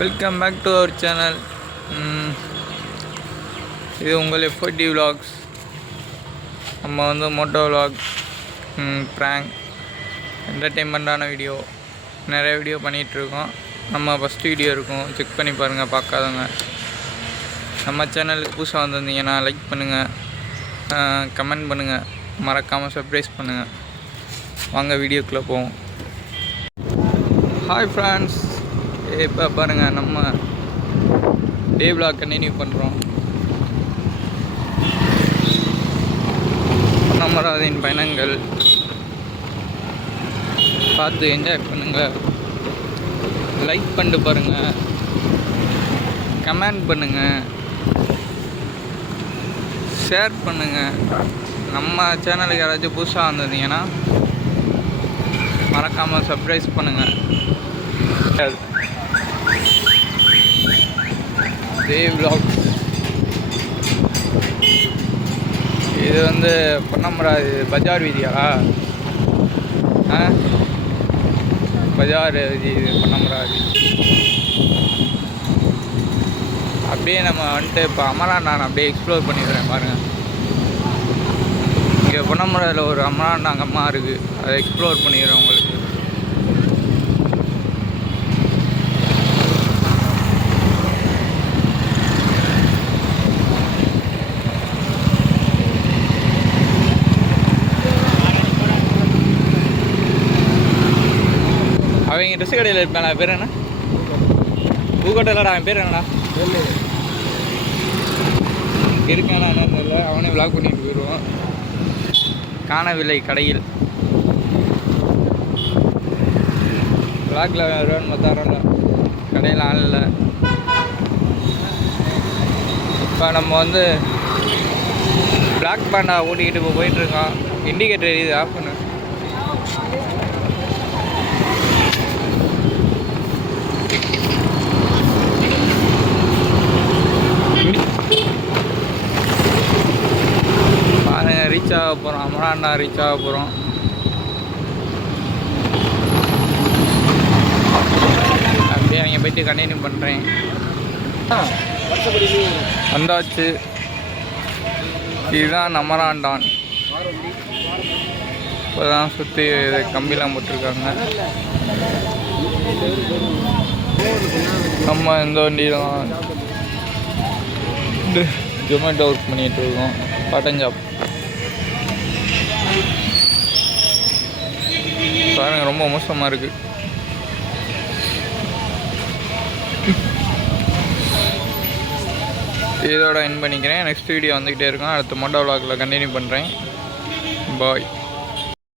Welcome back to our channel. இது உங்கள் FOD vlogs. நம்ம வந்து மோட்டோ vlog, ப்ராங்க், என்டர்டெயின்மெண்ட்டான வீடியோ நிறைய வீடியோ பண்ணிகிட்ருக்கோம். நம்ம ஃபஸ்ட் வீடியோ இருக்கும், செக் பண்ணி பாருங்கள் பார்க்காதவங்க. நம்ம சேனலுக்கு புதுசாக வந்திருந்தீங்கன்னா லைக் பண்ணுங்கள், கமெண்ட் பண்ணுங்கள், மறக்காமல் சப்ஸ்கிரைப் பண்ணுங்கள். வாங்க வீடியோக்குள்ளே போவோம். ஹாய் ஃப்ரெண்ட்ஸ், இப்போ பாருங்கள் நம்ம டே vlog கண்டினியூ பண்ணுறோம். பொன்னமராவதியின் பயணங்கள் பார்த்து என்ஜாய் பண்ணுங்கள். லைக் பண்ணிட்டு பாருங்கள், கமெண்ட் பண்ணுங்கள், ஷேர் பண்ணுங்கள். நம்ம சேனலுக்கு யாராச்சும் புதுசாக வந்திருந்தீங்கன்னா மறக்காமல் சப்ஸ்கிரைப் பண்ணுங்கள். டே vlog இது வந்து பொன்னமராவதி பஜார் வீதியா? பஜார் வீதி இது பொன்னமராவதி. அப்படியே நம்ம வந்துட்டு இப்போ அமராண்டான் அப்படியே எக்ஸ்ப்ளோர் பண்ணிடுறேன் பாருங்கள். இங்கே பொன்னமராவதியில் ஒரு அமராண்டாங்க அம்மா இருக்குது, அதை எக்ஸ்ப்ளோர் பண்ணிடுறேன் உங்களுக்கு. அவங்க ட்ரெஸ் கடையில் இருப்பாங்க. பேர் என்ன? பூக்கோட்டையிலடா. அவன் பேர் என்னடா இருக்கானா என்னன்னு இல்லை. அவனே விளாக் பண்ணிட்டு போயிடுவான். காணவில்லை கடையில். விளாக்ல வருவான்னு பார்த்தாரல, கடையில் ஆள் இல்லை. இப்போ நம்ம வந்து பிளாக் பேண்டா ஓட்டிக்கிட்டு இப்போ போயிட்டுருக்கான். இண்டிகேட்டர் எரியுது, ஆஃப் பண்ணு. பாருங்க, ரீச் ஆக போகிறோம். அமராண்டா ரீச் ஆக போகிறோம். அப்படியே அவங்க போயிட்டு கண்டினியூ பண்ணுறேன். வந்தாச்சு. இதுதான் அமராண்டான். இப்போ தான் சுற்றி கம்பிலாம் போட்டிருக்காங்க. நம்ம இந்த வண்டியெலாம் ஜொமேட்டோ ஒர்க் பண்ணிகிட்டு இருக்கோம், பார்ட் டைம் ஜாப். பாருங்கள், ரொம்ப மோசமாக இருக்குது. இதோட என் பண்ணிக்கிறேன். நெக்ஸ்ட் வீடியோ வந்துக்கிட்டே இருக்கும். அடுத்த மோட்டோ vlogல கண்டினியூ பண்ணுறேன். பாய்.